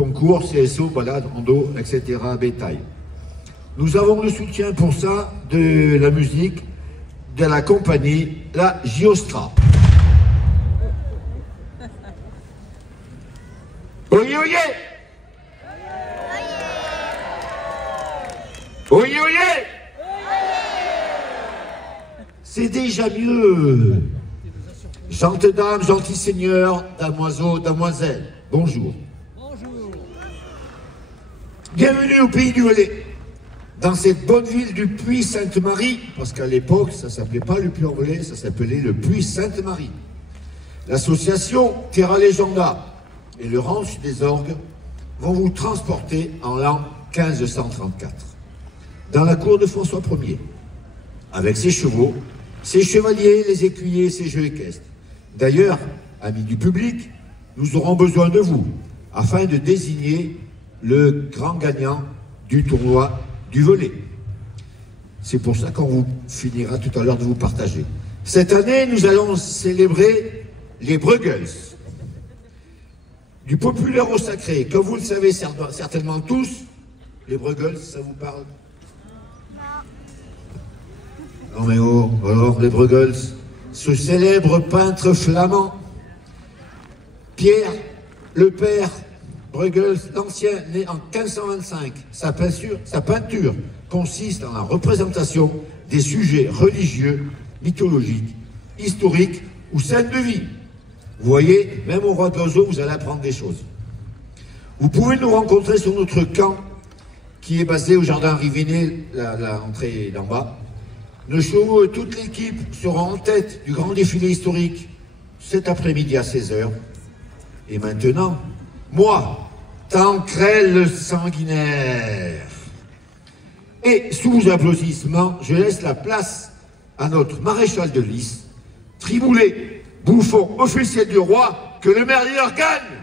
concours, CSO, balade, rando, etc. bétail. Nous avons le soutien pour ça de la musique de la compagnie La Giostra. Oyez, oyez! Oyez, oyez! C'est déjà mieux. Gentes dames, gentils seigneurs, damoiseaux, damoiselles, bonjour. Bonjour. Bienvenue au pays du Velay, dans cette bonne ville du Puy-Sainte-Marie, parce qu'à l'époque, ça ne s'appelait pas le Puy-en-Velay, ça s'appelait le Puy-Sainte-Marie. L'association Terra Legenda et le Ranch des Orgues vont vous transporter en l'an 1534, dans la cour de François Ier, avec ses chevaux, ses chevaliers, les écuyers, ses jeux équestres. D'ailleurs, amis du public, nous aurons besoin de vous, afin de désigner le grand gagnant du tournoi du Velay. C'est pour ça qu'on vous finira tout à l'heure de vous partager. Cette année, nous allons célébrer les Bruegels. Du populaire au sacré, comme vous le savez certainement tous, les Bruegels, ça vous parle? Non mais oh, alors les Bruegels, ce célèbre peintre flamand, Pierre le Père Bruegels, l'ancien, né en 1525, sa peinture consiste en la représentation des sujets religieux, mythologiques, historiques ou scènes de vie. Vous voyez, même au Roi d'Oiseau, vous allez apprendre des choses. Vous pouvez nous rencontrer sur notre camp, qui est basé au jardin Rivinet, l'entrée d'en bas. Nos chevaux et toute l'équipe seront en tête du grand défilé historique cet après-midi à 16 h. Et maintenant, moi, Tancrel le sanguinaire. Et sous vos applaudissements, je laisse la place à notre maréchal de Lys, Triboulet, bouffon officiel du roi, que le meilleur gagne.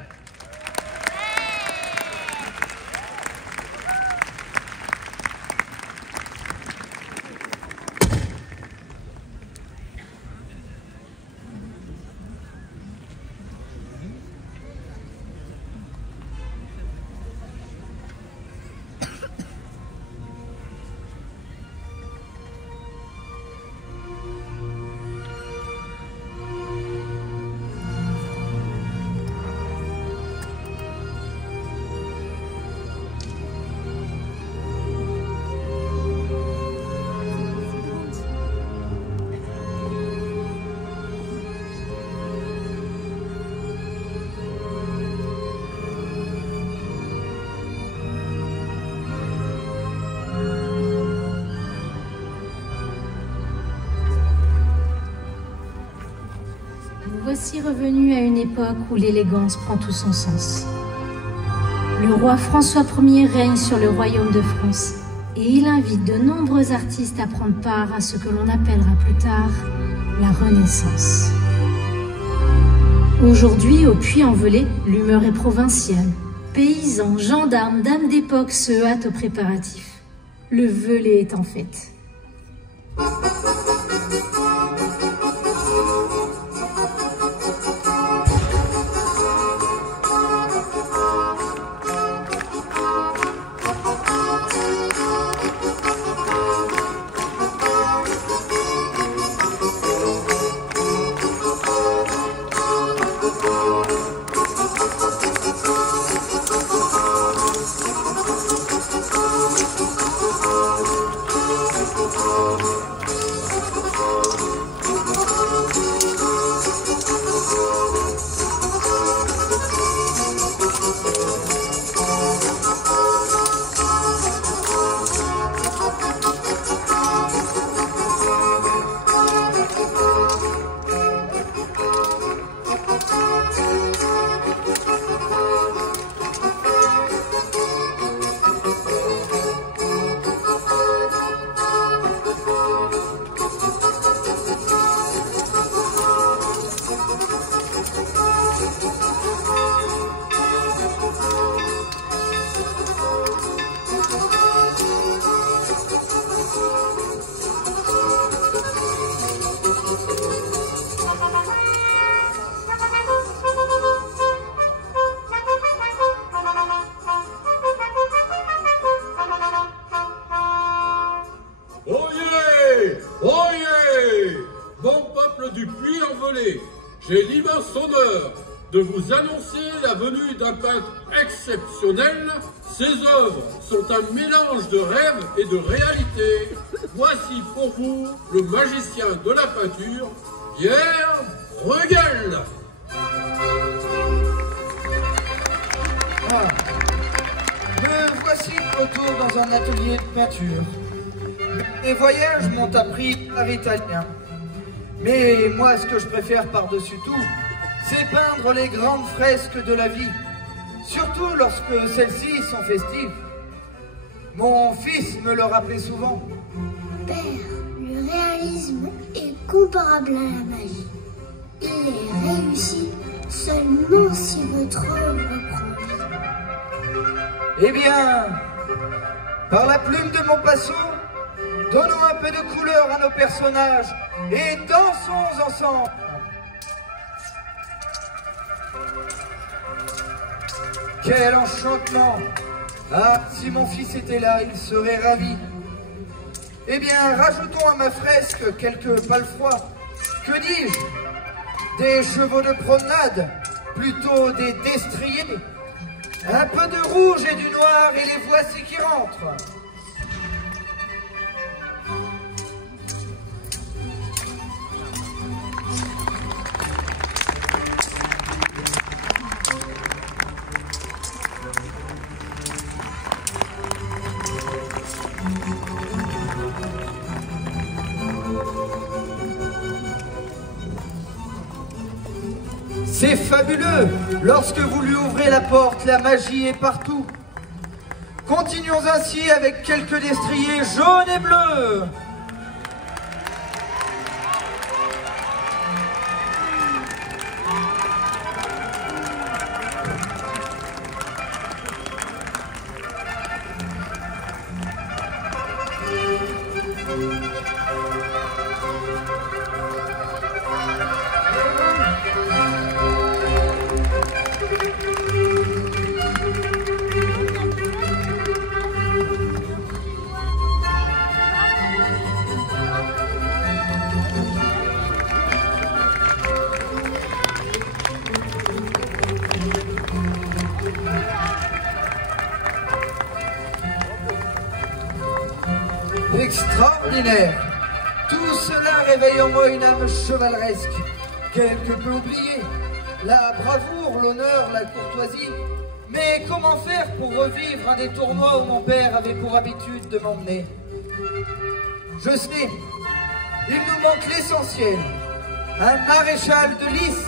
Voici revenu à une époque où l'élégance prend tout son sens. Le roi François Ier règne sur le royaume de France et il invite de nombreux artistes à prendre part à ce que l'on appellera plus tard la Renaissance. Aujourd'hui, au Puy-en-Velay, l'humeur est provinciale. Paysans, gendarmes, dames d'époque se hâtent aux préparatifs. Le Velay est en fête. l'immense honneur de vous annoncer la venue d'un peintre exceptionnel. Ses œuvres sont un mélange de rêve et de réalité. Voici pour vous le magicien de la peinture, Pierre Bruegel. Me voici de retour dans un atelier de peinture. Mes voyages m'ont appris l'art italien. Mais moi, ce que je préfère par-dessus tout, c'est peindre les grandes fresques de la vie, surtout lorsque celles-ci sont festives. Mon fils me le rappelait souvent. Père, le réalisme est comparable à la magie. Il est réussi seulement si votre œuvre croise. Eh bien, par la plume de mon pinceau, donnons un peu de couleur à nos personnages et dansons ensemble. Quel enchantement! Ah, si mon fils était là, il serait ravi. Eh bien, rajoutons à ma fresque quelques palefrois. Que dis-je? Des chevaux de promenade, plutôt des destriers. Un peu de rouge et du noir et les voici qui rentrent. C'est fabuleux! Lorsque vous lui ouvrez la porte, la magie est partout. Continuons ainsi avec quelques destriers jaunes et bleus. Extraordinaire! Tout cela réveille en moi une âme chevaleresque, quelque peu oubliée. La bravoure, l'honneur, la courtoisie. Mais comment faire pour revivre un des tournois où mon père avait pour habitude de m'emmener? Je sais, il nous manque l'essentiel, un maréchal de lice.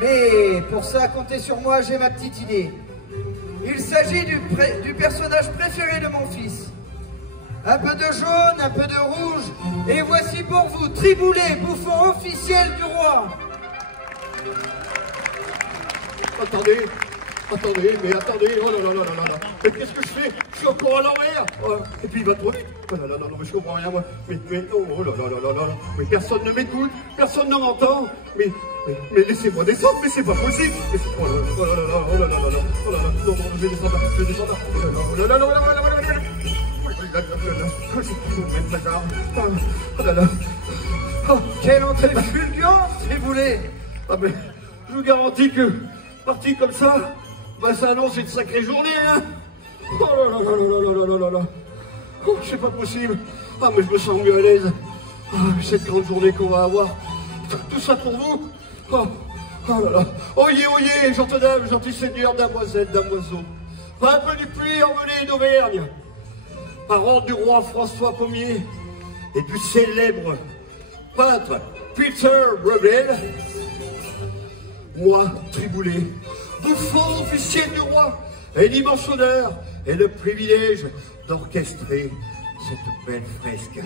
Mais pour ça, comptez sur moi, j'ai ma petite idée. Il s'agit du personnage préféré de mon fils. Un peu de jaune, un peu de rouge, et voici pour vous Triboulet, bouffon officiel du roi. Attendez, mais attendez, oh là là là là là, mais qu'est-ce que je fais? Je suis encore à l'envers, et puis il va trop vite, oh là là là, non mais je comprends rien moi, mais oh là là là là là, mais personne ne m'écoute, personne ne m'entend, mais laissez-moi descendre, mais c'est pas possible, mais c'est, oh là là là, oh là là là là, oh là là, non, non, je vais descendre, oh là là là là là là là là là là. Oh là là. Oh, quelle entrée fulgurante, Triboulet. Ah mais, je vous garantis que, parti comme ça, bah ça annonce une sacrée journée, hein. Oh là là là là là là là là. Oh, c'est pas possible. Ah mais je me sens mieux à l'aise. Ah, cette grande journée qu'on va avoir. Tout ça pour vous. Oh, oh là là. Oyez, oyez, gentes dames, gentils seigneurs, damoiselles, damoiseaux. Un peu du pluie envolée d'Auvergne. Parents du roi François Ier et du célèbre peintre Peter Bruegel, moi, Triboulet, bouffon officiel du roi, et l'immense honneur et le privilège d'orchestrer cette belle fresque.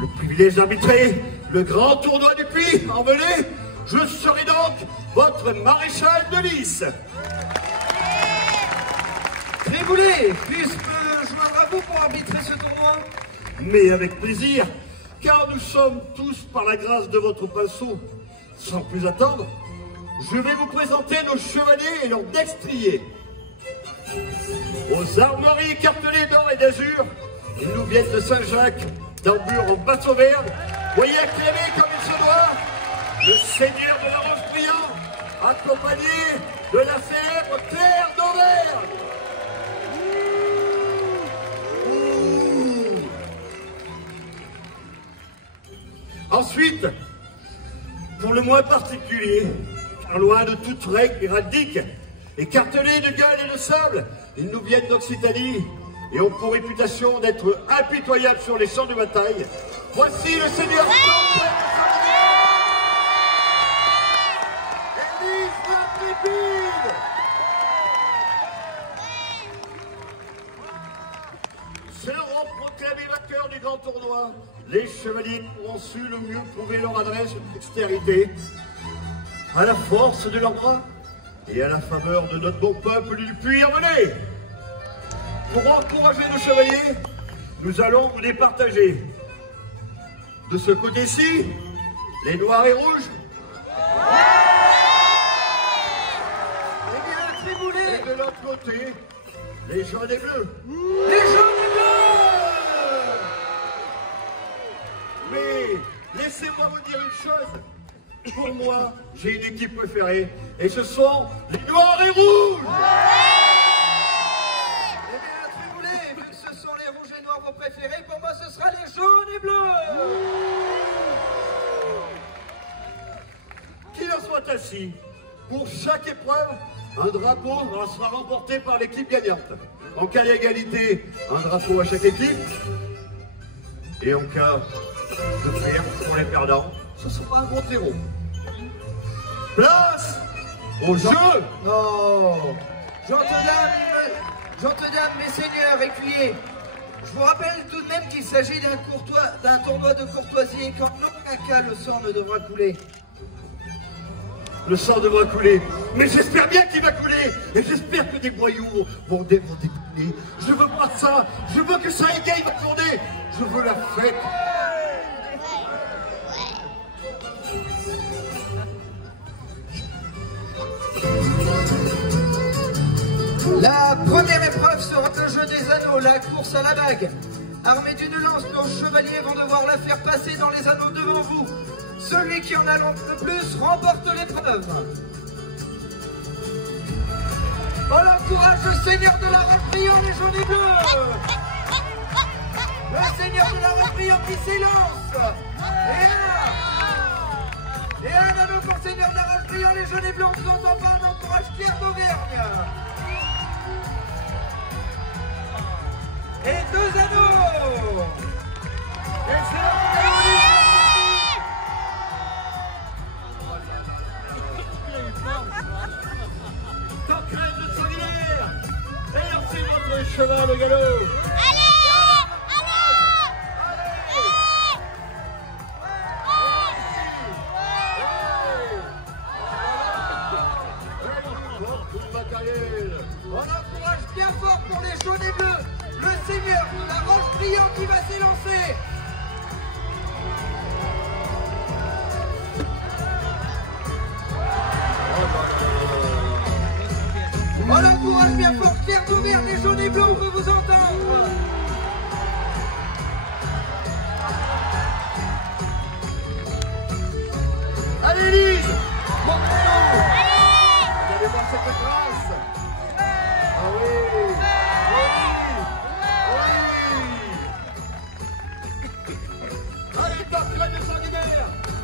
Le privilège d'arbitrer le grand tournoi du Puy en Velay, je serai donc votre maréchal de lice. Triboulet, puis-je me joindre à vous pour arbitrer ce tournoi? Mais avec plaisir, car nous sommes tous par la grâce de votre pinceau. Sans plus attendre, je vais vous présenter nos chevaliers et leurs destriers. Aux armoiries écartelées d'or et d'azur, ils nous viennent de Saint-Jacques, d'Ambure en Basse-Auvergne. Voyez acclamer comme il se doit le seigneur de la Rose accompagné de la célèbre Claire d'Auvergne. Ensuite, pour le moins particulier, car loin de toute règle héraldique, écartelés de gueule et de sable, ils nous viennent d'Occitanie et ont pour réputation d'être impitoyables sur les champs de bataille. Voici le seigneur Tancred de Saint-Denis, Élise l'Intrépide. Seront proclamés vainqueurs du grand tournoi, les chevaliers auront su le mieux prouver leur adresse et dextérité, à la force de leurs bras et à la faveur de notre bon peuple du Puy-en-Velay. Pour encourager nos chevaliers, nous allons vous départager. De ce côté-ci, les noirs et rouges. Eh bien, Tréboulé. Et de l'autre côté, les jaunes et bleus. Les jaunes et bleus. Mais laissez-moi vous dire une chose. Pour moi, j'ai une équipe préférée, et ce sont les noirs et rouges. Eh bien, Tréboulé, vu que ce sont les rouges et noirs vos préférés, pour moi ce sera les jaunes et bleus. Qu'il en soit ainsi, pour chaque épreuve, un drapeau sera remporté par l'équipe gagnante. En cas d'égalité, un drapeau à chaque équipe. Et en cas de perte pour les perdants, ce sera un bon terreau. Place au jeu. Oh, gentes dames, mes seigneurs, écuyers, je vous rappelle tout de même qu'il s'agit d'un tournoi de courtoisie et qu'en aucun cas le sang ne devra couler. Le sang devra couler, mais j'espère bien qu'il va couler, et j'espère que des boyaux vont décoller. Je veux pas ça, je veux que ça égaye ma journée, je veux la fête. La première épreuve sera le jeu des anneaux, la course à la bague. Armés d'une lance, nos chevaliers vont devoir la faire passer dans les anneaux devant vous. Celui qui en a le plus remporte l'épreuve. On encourage le seigneur de la roche brillant, les jaunes et bleus. Le seigneur de la roche brillant qui s'élance. Et un anneau pour le seigneur de la roche brillant, les jaunes et bleus. On vous entend pas, on encourage Claire d'Auvergne. Et 2 anneaux. Et c'est la Tancred de Saint-Denis. Et merci votre cheval au galop. On encourage bien fort pour les jaunes et bleus, le seigneur de la roche brillant qui va s'élancer. On encourage bien fort Claire d'Auvergne, les jaunes et bleus, on veut vous entendre. Allez Élise, montrez-nous. Allez voir cette grâce. Ah oui, oui. Allez, Tancred de Saint-Denis,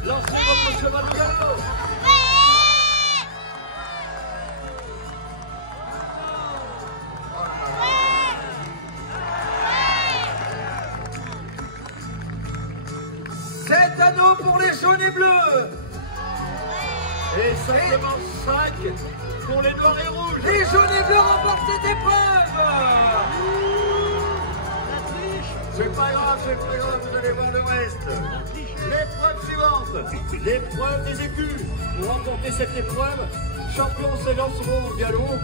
lancez votre cheval au galop. Sept anneaux pour les jaunes et bleus. Et simplement 5 pour les noirs et rouges. Les jaunes et bleus remportent cette épreuve. C'est pas grave, vous allez voir le reste. L'épreuve suivante, l'épreuve des écus. Pour remporter cette épreuve, champions s'élanceront au galop,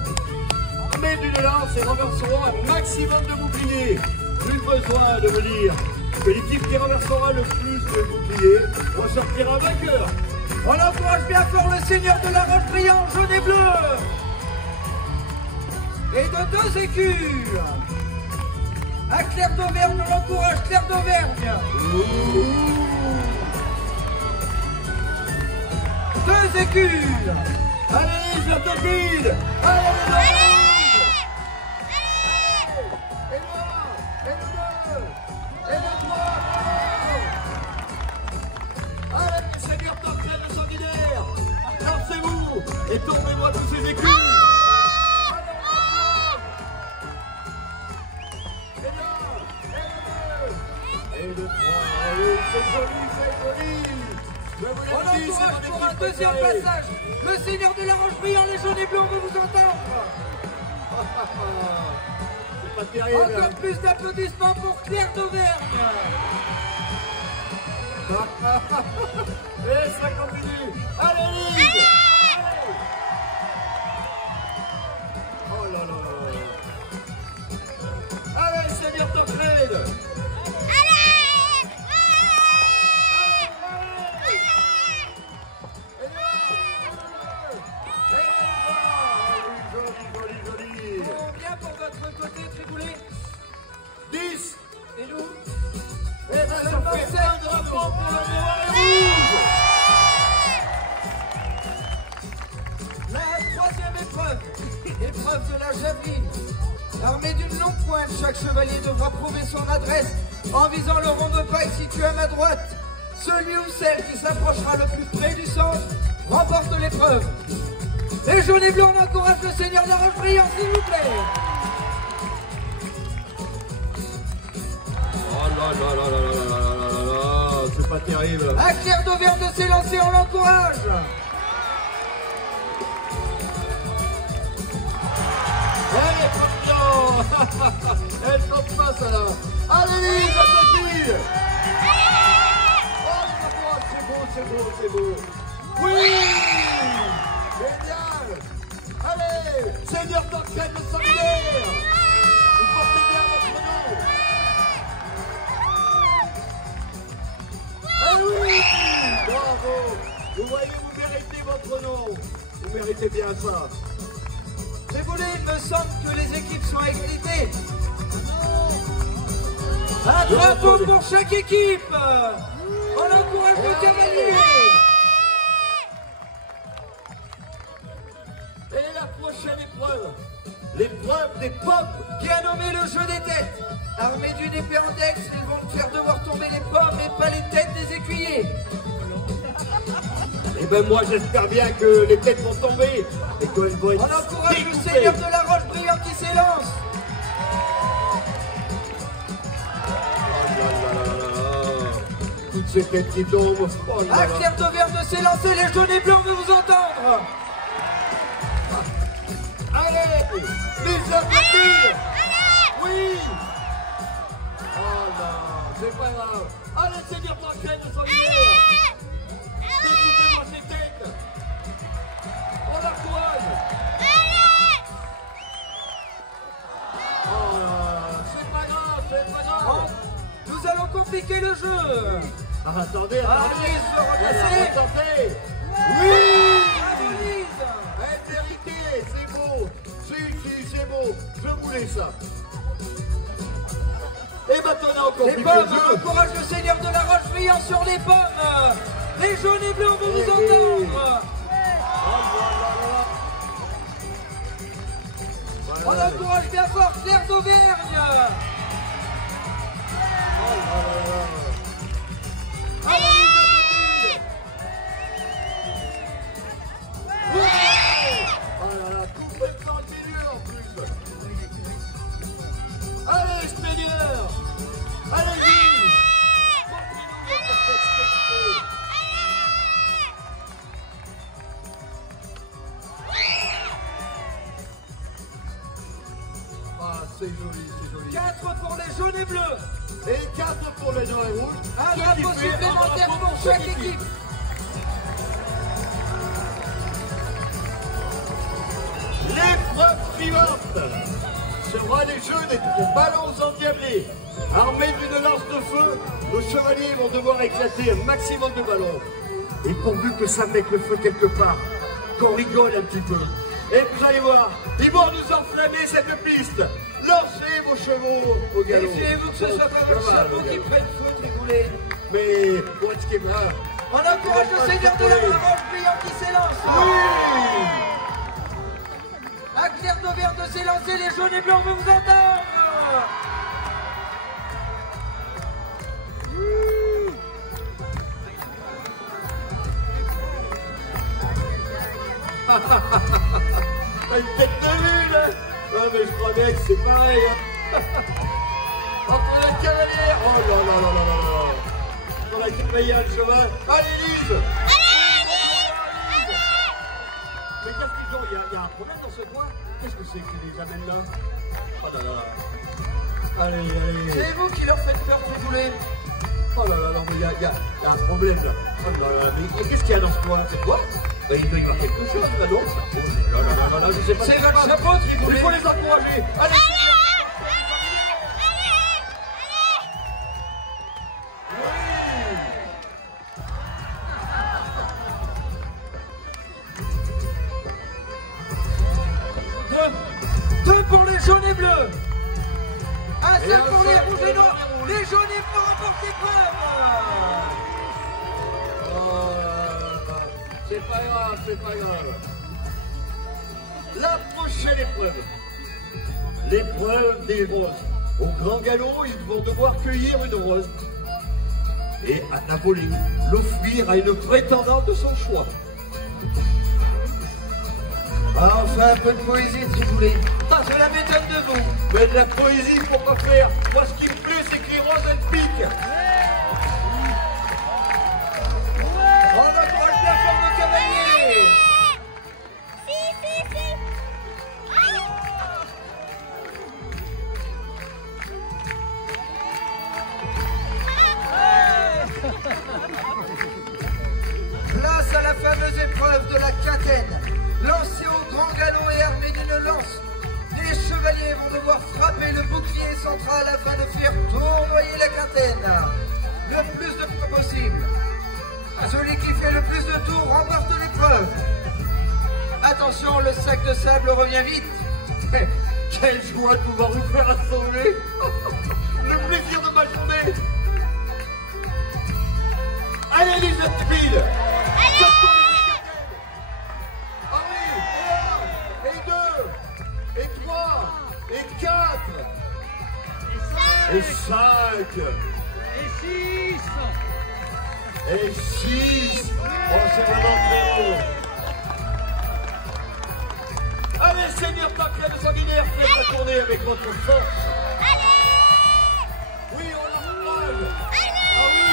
armés d'une lance et renverseront un maximum de boucliers. Plus besoin de me dire que l'équipe qui renversera le plus de boucliers ressortira vainqueur. On encourage bien fort le seigneur de la roche brillant, jaune et bleu. Et de 2 écus. À Claire d'Auvergne, on encourage Claire d'Auvergne. 2 écus. Allez, je te guide. Allez, et le 1, et le 2, et le 3. Allez, Seigneur Tancred de Sanguinaire, lancez-vous et tournez-moi tous ces écus. Et le 3, oui, c'est joli, c'est joli. On encourage pour un deuxième passage le Seigneur de la Roche-Brillant, les jaunes et bleus, on veut vous entendre. C'est pas terrible. Encore plus d'applaudissements pour Claire d'Auvergne. Et ça continue. Allez, Lise. Oh là là là. Allez, Seigneur Tancred. Côté Triboulet 10 et nous. Et bien ça fait 1 drapeau pour le noir et rouge. La troisième épreuve, épreuve de la javeline. Armé d'une longue pointe, chaque chevalier devra prouver son adresse en visant le rond de paille situé à ma droite. Celui ou celle qui s'approchera le plus près du centre remporte l'épreuve. Les jaunes et blancs, on encourage le Seigneur de la Roche-Brillant, s'il vous plaît. C'est pas terrible. À Claire d'Auvergne de s'élancer, on l'encourage. Elle est pas dedans. Elle tombe pas, ça là. Allez, Lise, à ta fille. Oh, c'est beau, c'est beau, c'est beau. Oui. Génial. Allez, Seigneur Tancred de Sanguinaire. Vous portez bien votre nom. Ah oui! Bravo! Vous voyez, vous méritez votre nom. Vous méritez bien ça. Déboulé, il me semble que les équipes sont égalitées. Un drapeau pour chaque équipe. On encourage le cavalier. Et la prochaine épreuve, l'épreuve des pommes, bien nommé le jeu des têtes. Armés d'une épée en dex, ils vont faire devoir tomber les pommes et pas les têtes des écuyers. Et ben moi j'espère bien que les têtes vont tomber et qu'elles vont être. On encourage le Seigneur de la Roche-Brillant qui s'élance. Toutes ces têtes qui tombent. Oh là là. À Claire d'Auvergne de s'élancer, les jaunes et blancs, on veut vous entendre. Allez, Lise la fille. Oui. Oh non, c'est pas grave. Allez, Seigneur Tancred de Sanguinaire. Découpez-moi ces têtes. On la courage. Oh là, c'est pas grave, c'est pas grave. Oh, nous allons compliquer le jeu. Ah, attendez, attendez. Se redresser. Oui. Bravo, Lise. Vérité, c'est beau. Si, c'est beau. Je voulais ça. Et maintenant encore les pommes, on encourage le Seigneur de la Roche-Brillant sur les pommes. Les jaunes et bleus, on veut vous entendre. On encourage bien fort Claire d'Auvergne. Allez, oh là là, complètement milieu en plus. Allez, Seigneur. Allez-y. Montrez-nous votre dextérité. Ah, c'est joli, c'est joli. 4 pour les jaunes et bleus. Et 4 pour les noirs et rouges. Un drapeau supplémentaire pour chaque équipe. L'épreuve suivante sera les jeux des ballons endiablés. Armés d'une lance de feu, nos chevaliers vont devoir éclater un maximum de ballons. Et pourvu que ça mette le feu quelque part, qu'on rigole un petit peu. Et vous allez voir, ils vont nous enflammer cette piste. Lancez vos chevaux au galop. Méfiez-vous que ce soit pas votre chapeau qui prenne feu, Triboulet. Mais, what's qui meurt? On encourage le Seigneur de la Roche-Brillant qui s'élance. Oui. Claire d'Auvergne de s'élancer, les jaunes et blancs, on veut vous entendre. Une tête de mule. Ouais, mais je crois bien que c'est pareil. Entre la cavalière. Oh là là là là là là. Entre la cavalière et le cheval. Allez, Lise. Mais qu'est-ce qu'ils ont? Il y a un problème dans ce coin? Qu'est-ce que c'est qui les amène là? Oh là là. Allez, allez. C'est vous qui leur faites peur, Triboulet. Oh là là, non, mais il y a un problème là. Oh là là, mais qu'est-ce qu'il y a dans ce coin? C'est quoi? Ben, il doit y avoir quelque chose là, non? Oh là là là là, je sais pas. C'est votre chapeau, Triboulet. Il faut les encourager. Allez, Deux pour les jaunes et bleus. Un seul pour les rouges et noirs. Les jaunes et bleus remportent l'épreuve. c'est pas grave, c'est pas grave. La prochaine épreuve. L'épreuve des roses. Au grand galop, ils vont devoir cueillir une rose. Et à Napoli, l'offrir à une prétendante de son choix. Ah, enfin un peu de poésie, si vous voulez. Ah, cela m'étonne de vous. Mais de la poésie, il faut pas faire. Moi, ce qui me plaît, c'est que les roses, elles piquent. On encourage bien fort nos cavaliers. Place à la fameuse épreuve de la quintaine. Lancé au grand galop et armé d'une lance, les chevaliers vont devoir frapper le bouclier central afin de faire tournoyer la quintaine le plus de fois possible. Celui qui fait le plus de tours remporte l'épreuve. Attention, le sac de sable revient vite. Quelle joie de pouvoir vous faire assembler. Le plaisir de ma journée. Allez, Lise, la speed. Ah oui, et 2, et 3, et 4, et 5, et 6. Oh, c'est vraiment très beau. Allez, Seigneur Pancret de Sanguinaire, faites la tournée avec votre force. Oui, on l'encourage. Ah oui.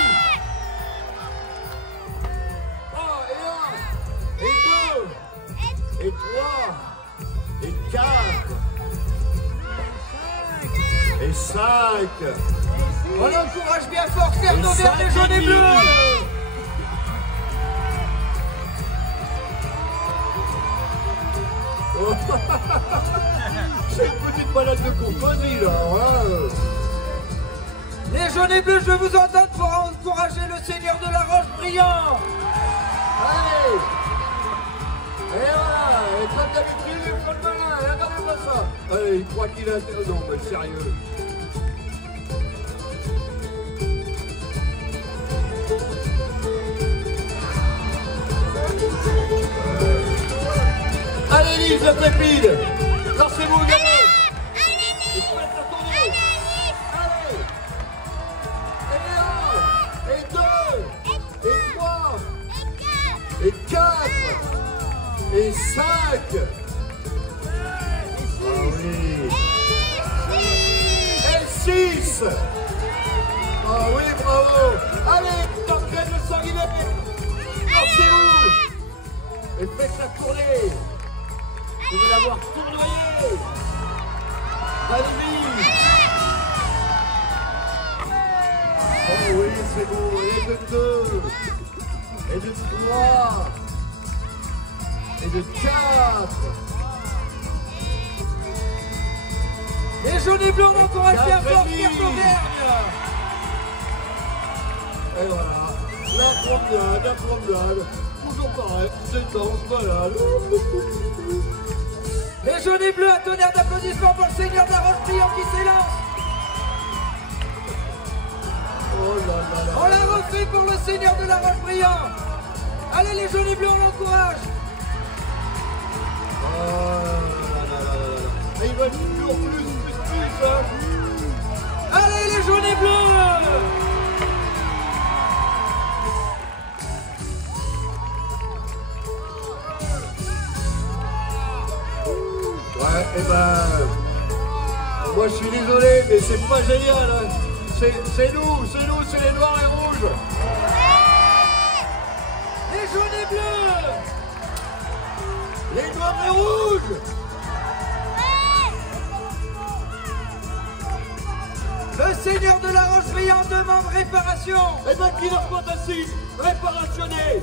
Oh, et 1, et 2, et 3, et 4, et 5. On encourage bien fort Claire d'Auvergne, les jaunes et bleus. C'est une petite balade de courtoisie là, hein. Les jaunes et bleus, je vous entends pour encourager le seigneur de la Roche-Brillant. Allez. Et voilà, et comme d'habitude, il faut le malin, regardez pas ça. Allez, il croit qu'il a... Non, mais sérieux. Allez, Lise, la trépide. Lancez-vous, galop. Et faites la tournée. Allez. Et 1, et 2, et 3, et 4, et 5. Ah oui. Et 6. Ah oui, bravo. Allez, Pancret de Sanguinaire. Lancez-vous. Et faites la tournée. Vous allez l'avoir tournoyé. Allez-y. Oh oui, c'est beau. Et de 2. Et de 3. Et de 4. Les jaunes et bleus, on encourage bien fort Claire d'Auvergne. Et voilà. La promenade. Toujours pareil. Séquence, balade. Les jaunes et bleus, un tonnerre d'applaudissements pour le seigneur de la Roche-Brillant qui s'élance. Oh là là là. On la refait pour le seigneur de la Roche-Brillant. Allez les jaunes et bleus, on l'encourage. Oh là là là là. Et ils veulent toujours plus. Hein. Allez les jaunes et bleus! Ouais, et ben... Moi je suis désolé, mais c'est pas génial. Hein. C'est nous, c'est les noirs et rouges. Les jaunes et bleus! Les noirs et rouges! Le seigneur de la Roche-Brillante demande réparation. Eh ben qui leur compte ainsi, réparationné.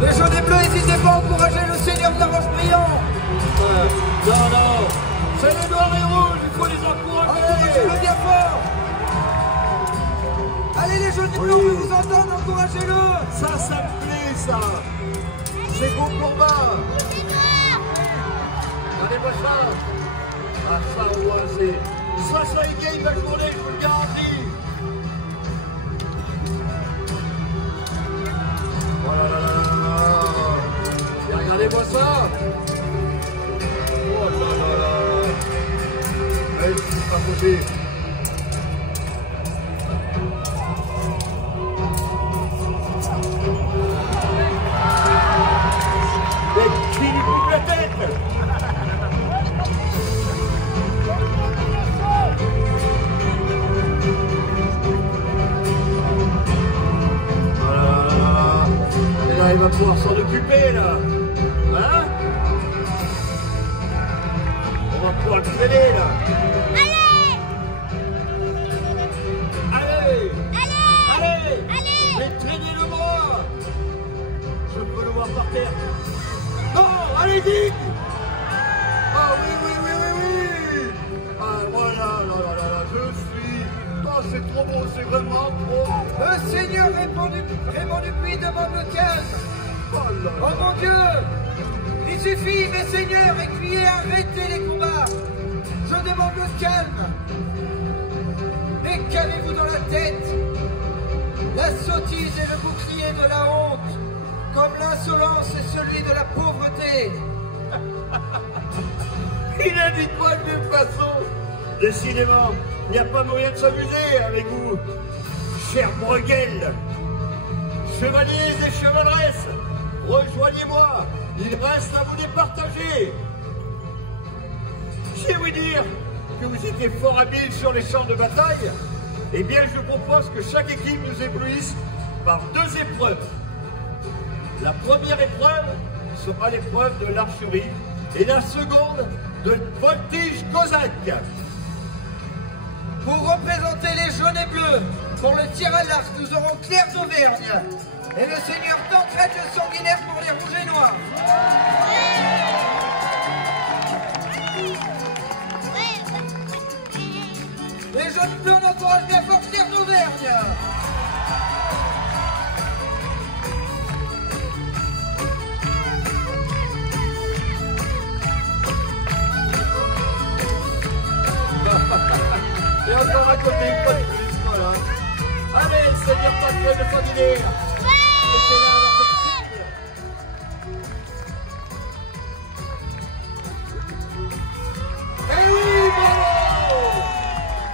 Les jaunes et bleus, n'hésitez pas à encourager le seigneur de la Roche-Brillante. Non, c'est les noirs et rouges, il faut les encourager. Encouragez-le bien fort. Allez les jaunes et bleus, on veut vous entendre, encouragez-le. Ça me plaît, ça. C'est bon combat. Regardez-moi ça. Ah, ça, au moins, c'est... Ça égaye ma journée, je vous le garantis. Oh là là là là. Et regardez-moi ça. Oh là là là. Allez, je ne pas bouger. Mais qui lui coupe la tête? Et là, il va pouvoir s'en occuper, là. Hein? On va pouvoir le traîner, là. Allez! Mais traînez-le moi! Je peux le voir par terre. Non! Allez, vite! Ah oui! Ah voilà, là, je suis... Oh, c'est trop beau, c'est vraiment trop... Le seigneur Raymond Dupuis demande le calme. Oh mon Dieu! Il suffit, mes seigneurs, écuyers, arrêtez les combats. Je demande le calme. Mais qu'avez-vous dans la tête? La sottise est le bouclier de la honte, comme l'insolence est celui de la pauvreté. Il a dit quoi de toute façon? Décidément, il n'y a pas moyen de s'amuser avec vous, cher Bruegel. Chevaliers et chevaleresses, rejoignez-moi, il reste à vous départager. J'ai ouï dire que vous étiez fort habile sur les champs de bataille. Eh bien, je propose que chaque équipe nous éblouisse par 2 épreuves. La première épreuve sera l'épreuve de l'archerie et la seconde de voltige cosaque. Pour représenter les jaunes et bleus, pour le tir à l'arc, nous aurons Claire d'Auvergne et le seigneur Tancred le Sanguinaire pour les rouges et noirs. Les jeunes bleus, on encourage bien fort Claire d'Auvergne. Et encore à côté, une fois de plus, voilà. Allez, seigneur Tancred le Sanguinaire. Mettez là dans cette cible. Eh oui, bravo!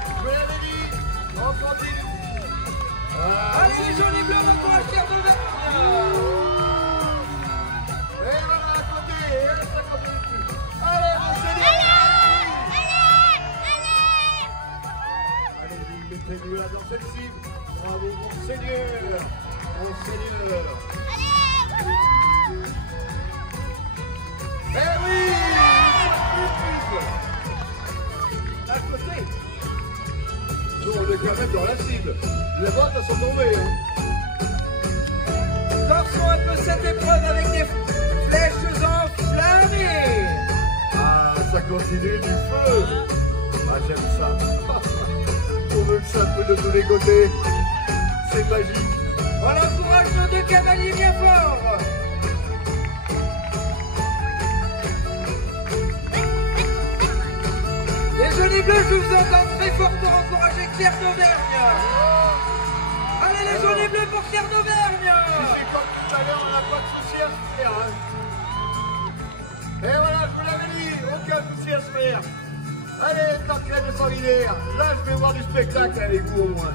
Je vous l'avais dit, on continue. Allez les jaunes et bleus, on encourage Claire d'Auvergne. Et voilà à côté, et ça continue. Allez, mon seigneur! Allez-y, mettez-nous là dans cette cible. Bravo, mon seigneur! Mon seigneur! Eh oui! À côté! Nous, on est quand même dans la cible. Les bottes, elles sont tombées. Corçons un peu cette épreuve avec des flèches enflammées. Ah, ça continue du feu! Ah, j'aime ça! On veut que ça peut de tous les côtés. C'est magique. On encourage nos 2 cavaliers bien fort. jaunes et bleus, je vous entends très fort pour encourager Claire d'Auvergne. Allez les jaunes et bleus pour Claire d'Auvergne. C'est comme tout à l'heure, on n'a pas de souci à se faire. Hein. Et voilà, je vous l'avais dit, aucun souci à se faire. Allez, tant qu'elle est solidaire, là je vais voir du spectacle avec vous au moins.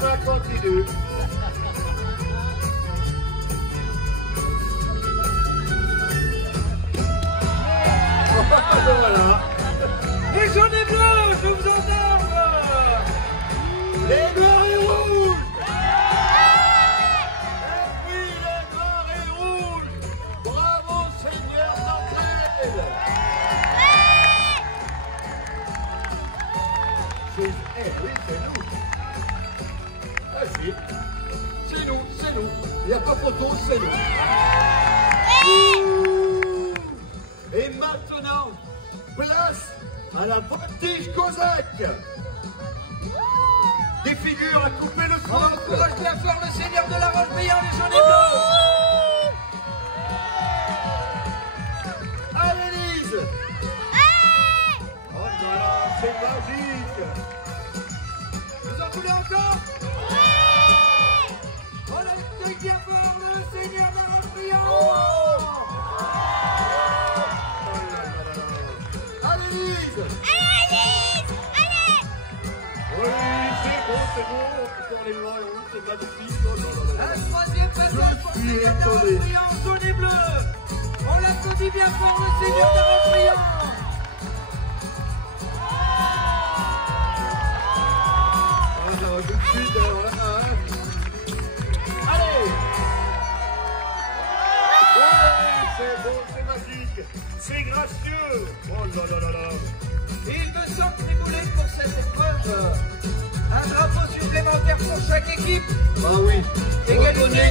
Ça continue. Voilà. Les jaunes et bleus, je vous entends. Les noirs et rouges. Et puis les noirs et rouges. Bravo Seigneur d'Entraide. Oui, c'est nous. C'est nous. Il n'y a pas photo, c'est nous. Et maintenant, place à la voltige cosaque. Des figures à couper le On souffle. encourage bien fort le seigneur de la Roche-Brillard, les jaunes et bleus. Allez Lise. Oh là là, c'est magique. Vous en voulez encore? On a bien fort le seigneur de la Roche-Brillard. Allez Lise. Oui, c'est bon. Pour les noirs et rouges, c'est magnifique. Un troisième passage pour le seigneur de la Roche-Brillard, jaune et bleu. On l'applaudit bien fort le seigneur de la Roche-Brillard. Tout de suite, allez. C'est bon, c'est magique, c'est gracieux. Oh là là là là. Et il me semble, Triboulet, pour cette épreuve, un drapeau supplémentaire pour chaque équipe. Ah oui, Égalité.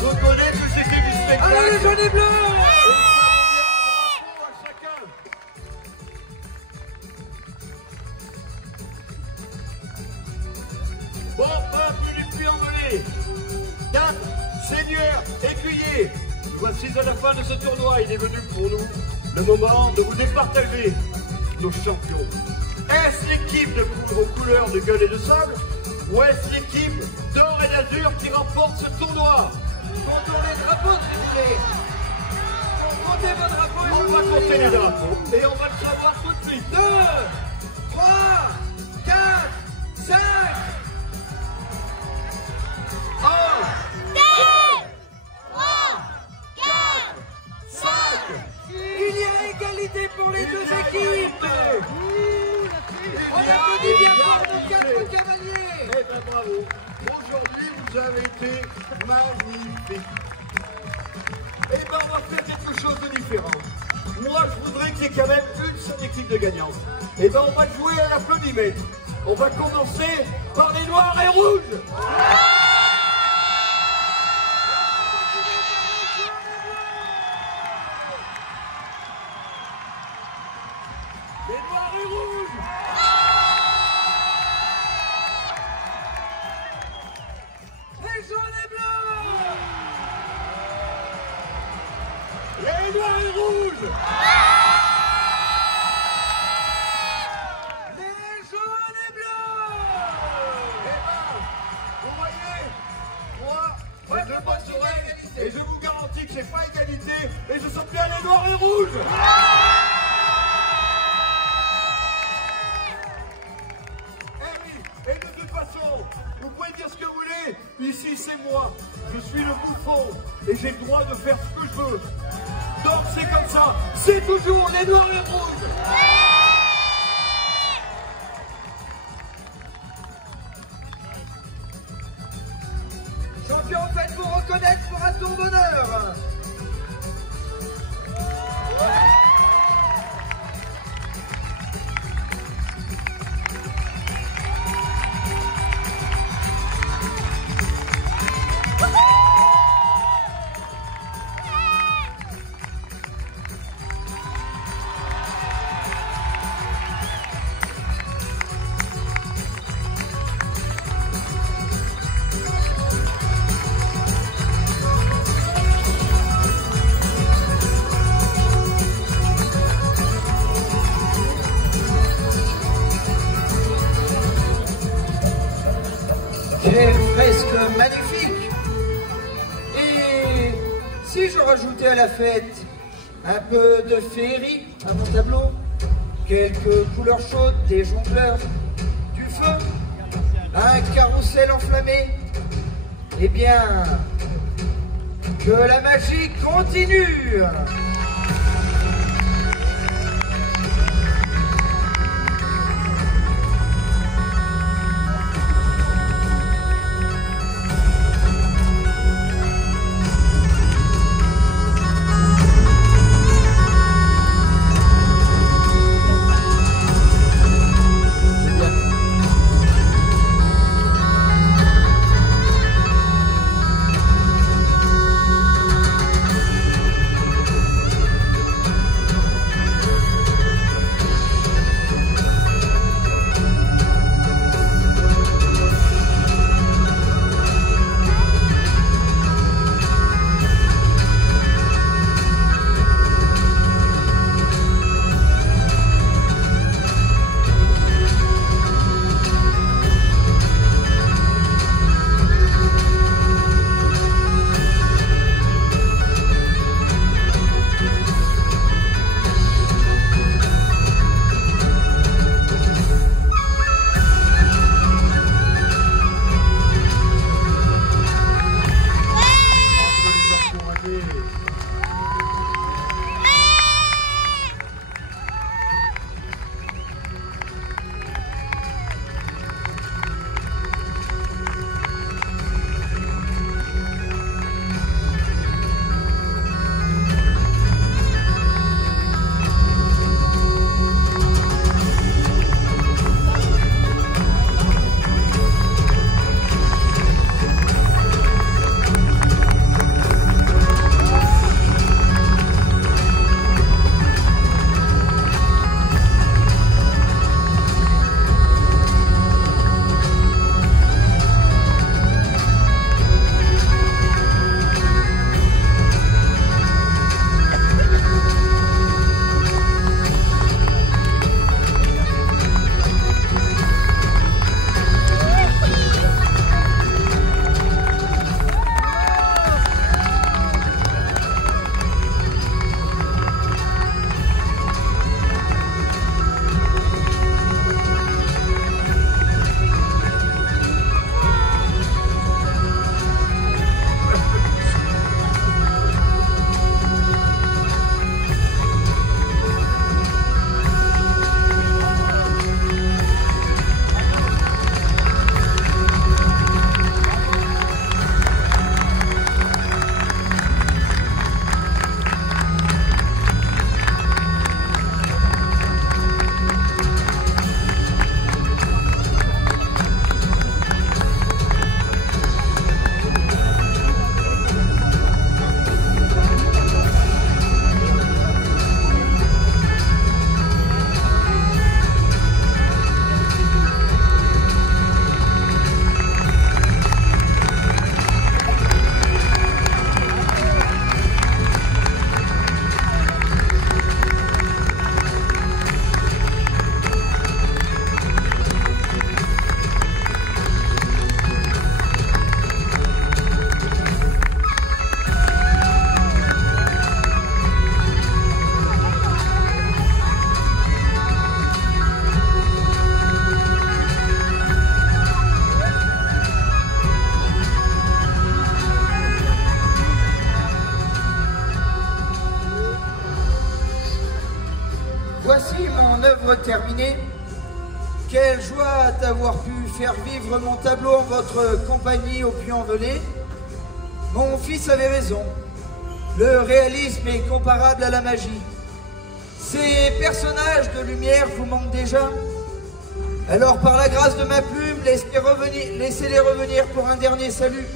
reconnais que c'était du spectacle. Allez les jaunes et bleus. À chacun. Bon, un peu du puits envolé. 4 seigneurs écuyers. Nous voici à la fin de ce tournoi. Il est venu pour nous le moment de vous départager nos champions. Est-ce l'équipe de poudre aux couleurs de gueule et de sable ou est-ce l'équipe d'or et d'azur qui remporte ce tournoi? Comptons les drapeaux, Triboulet. Comptez vos drapeaux et On va compter les drapeaux et on va le savoir tout de suite. 2, 3, 4, 5. 1, 2, 3, 4, 5. Il y a égalité pour les deux équipes. On applaudit bien fort nos 4 cavaliers. Eh bien bravo. Aujourd'hui vous avez été magnifiques. Eh bien on va faire quelque chose de différent. Moi je voudrais qu'il y ait quand même une seule équipe de gagnants. Eh bien on va jouer à l'applaudimètre. On va commencer par les noirs et rouges. Les noirs et rouges. Les jaunes et bleus. Les noirs et rouges. Les jaunes et bleus. Eh ben, vous voyez, moi, j'ai deux bonnes oreilles et je vous garantis que c'est pas égalité et je sens bien les noirs et rouges. Eh oui, et de toute façon, vous pouvez dire ce que vous voulez, ici c'est moi, je suis le bouffon et j'ai le droit de faire ce que je veux. Donc c'est comme ça, c'est toujours les noirs et rouges. Champion, faites-vous reconnaître pour un tour d'honneur. chevaleresque magnifique. Et si je rajoutais à la fête un peu de féerie à mon tableau, quelques couleurs chaudes, des jongleurs, du feu, un carrousel enflammé, eh bien, que la magie continue. Voici mon œuvre terminée. Quelle joie d'avoir pu faire vivre mon tableau en votre compagnie au Puy-en-Velay. Mon fils avait raison. Le réalisme est comparable à la magie. Ces personnages de lumière vous manquent déjà. Alors par la grâce de ma plume, laissez-les revenir pour un dernier salut.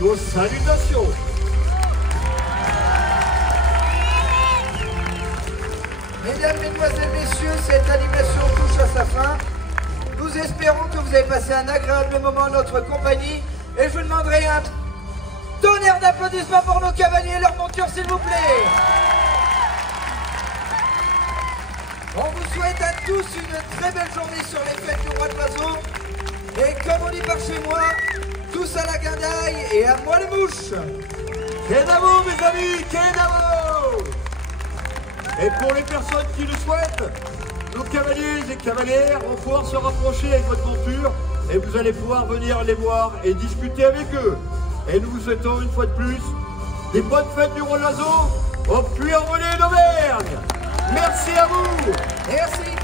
nos salutations. Mesdames, Mesdemoiselles, Messieurs, cette animation touche à sa fin. Nous espérons que vous avez passé un agréable moment en notre compagnie et je vous demanderai un tonnerre d'applaudissements pour nos cavaliers et leurs montures, s'il vous plaît. On vous souhaite à tous une très belle journée sur les fêtes du Roi de l'Oiseau. Et comme on dit par chez moi, tous à la guindaille et à moi les mouches. Kenavo, mes amis, Kenavo! Et pour les personnes qui le souhaitent, nos cavaliers et cavalières vont pouvoir se rapprocher avec votre monture et vous allez pouvoir venir les voir et discuter avec eux. Et nous vous souhaitons une fois de plus des bonnes fêtes du Roi de l'Oiseau au Puy-en-Velay d'Auvergne. Merci à vous. Merci.